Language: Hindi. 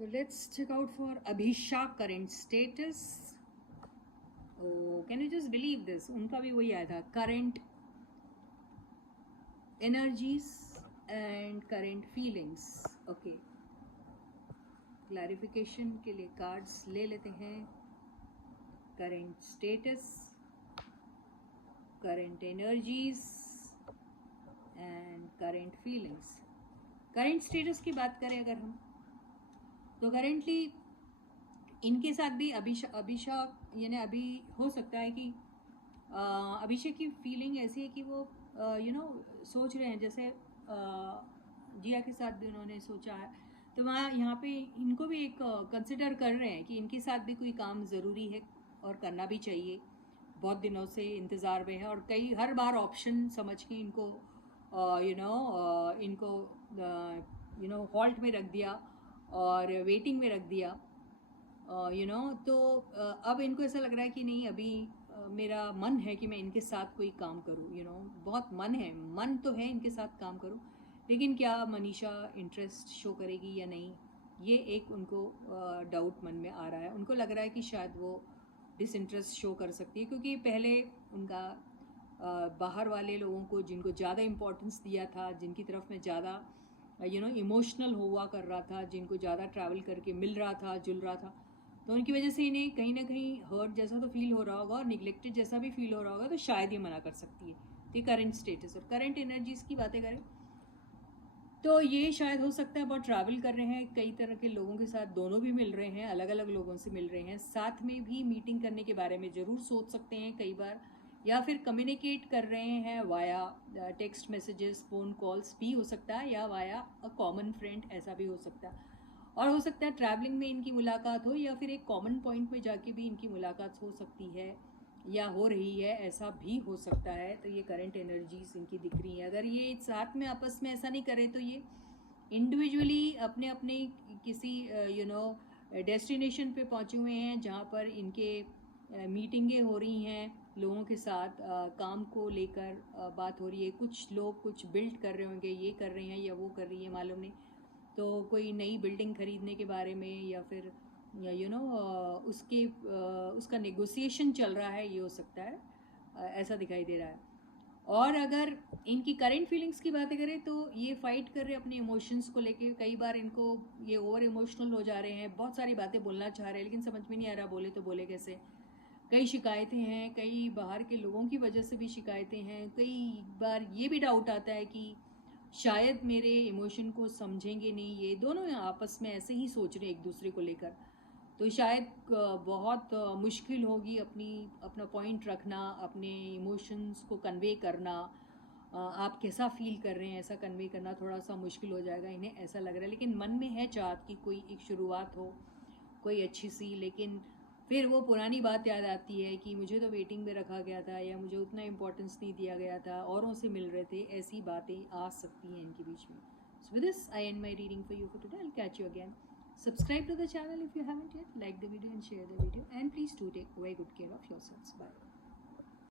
So let's check out for Abhishek current status. Oh, can you just believe this? उनका भी वही आया था, current energies and current feelings. Okay. Clarification के लिए cards ले लेते हैं. Current status, current energies and current feelings. Current status की बात करें अगर हम, तो करेंटली इनके साथ भी अभिषेक यानी अभी हो सकता है कि अभिषेक की फीलिंग ऐसी है कि वो सोच रहे हैं, जैसे जिया के साथ भी उन्होंने सोचा है, तो वहाँ यहाँ पे इनको भी एक कंसिडर कर रहे हैं कि इनके साथ भी कोई काम ज़रूरी है और करना भी चाहिए. बहुत दिनों से इंतज़ार में है और हर बार ऑप्शन समझ के इनको इनको हॉल्ट में रख दिया और वेटिंग में रख दिया. तो अब इनको ऐसा लग रहा है कि नहीं, अभी मेरा मन है कि मैं इनके साथ कोई काम करूँ. बहुत मन तो है इनके साथ काम करूँ, लेकिन क्या मनीषा इंटरेस्ट शो करेगी या नहीं, ये एक उनको डाउट मन में आ रहा है. उनको लग रहा है कि शायद वो डिसइंटरेस्ट शो कर सकती है, क्योंकि पहले उनका बाहर वाले लोगों को जिनको ज़्यादा इम्पोर्टेंस दिया था, जिनकी तरफ में ज़्यादा इमोशनल हुआ कर रहा था, जिनको ज़्यादा ट्रैवल करके मिल रहा था, जुल रहा था, तो उनकी वजह से इन्हें कहीं ना कहीं हर्ट जैसा तो फील हो रहा होगा और निगलेक्टेड जैसा भी फील हो रहा होगा, तो शायद ये मना कर सकती है. तो करंट स्टेटस और करंट एनर्जीज की बातें करें तो ये शायद हो सकता है बहुत ट्रैवल कर रहे हैं, कई तरह के लोगों के साथ दोनों भी मिल रहे हैं, अलग अलग लोगों से मिल रहे हैं, साथ में भी मीटिंग करने के बारे में ज़रूर सोच सकते हैं कई बार, या फिर कम्युनिकेट कर रहे हैं via text messages, phone calls भी हो सकता है, या वाया अ कॉमन फ्रेंड, ऐसा भी हो सकता है. और हो सकता है ट्रैवलिंग में इनकी मुलाकात हो, या फिर एक कॉमन पॉइंट में जाके भी इनकी मुलाकात हो सकती है या हो रही है, ऐसा भी हो सकता है. तो ये करंट एनर्जीज इनकी दिख रही है. अगर ये साथ में आपस में ऐसा नहीं करें तो ये इंडिविजुअली अपने अपने किसी डेस्टिनेशन पे पहुंचे हुए हैं, जहाँ पर इनके मीटिंगें हो रही हैं लोगों के साथ, काम को लेकर बात हो रही है. कुछ लोग कुछ बिल्ड कर रहे होंगे, ये कर रहे हैं या वो कर रही है मालूम नहीं, तो कोई नई बिल्डिंग खरीदने के बारे में, या फिर उसका नेगोशिएशन चल रहा है, ये हो सकता है. ऐसा दिखाई दे रहा है. और अगर इनकी करेंट फीलिंग्स की बातें करें तो ये फाइट कर रहे हैं अपने इमोशंस को लेके. कई बार इनको ये ओवर इमोशनल हो जा रहे हैं, बहुत सारी बातें बोलना चाह रहे हैं, लेकिन समझ में नहीं आ रहा बोले तो बोले कैसे. कई शिकायतें हैं, कई बाहर के लोगों की वजह से भी शिकायतें हैं. कई बार ये भी डाउट आता है कि शायद मेरे इमोशन को समझेंगे नहीं. ये दोनों आपस में ऐसे ही सोच रहे हैं एक दूसरे को लेकर, तो शायद बहुत मुश्किल होगी अपना पॉइंट रखना, अपने इमोशंस को कन्वे करना. आप कैसा फील कर रहे हैं ऐसा कन्वे करना थोड़ा सा मुश्किल हो जाएगा इन्हें, ऐसा लग रहा है. लेकिन मन में है चाहत कि कोई एक शुरुआत हो, कोई अच्छी सी. लेकिन फिर वो पुरानी बात याद आती है कि मुझे तो वेटिंग में रखा गया था, या मुझे उतना इम्पोर्टेंस नहीं दिया गया था, औरों से मिल रहे थे. ऐसी बातें आ सकती हैं इनके बीच में. So with this, I end my reading for you for today. I'll catch you again. Subscribe to the channel if you haven't yet. Like the video and share the video. And please do take very good care of yourselves. Bye.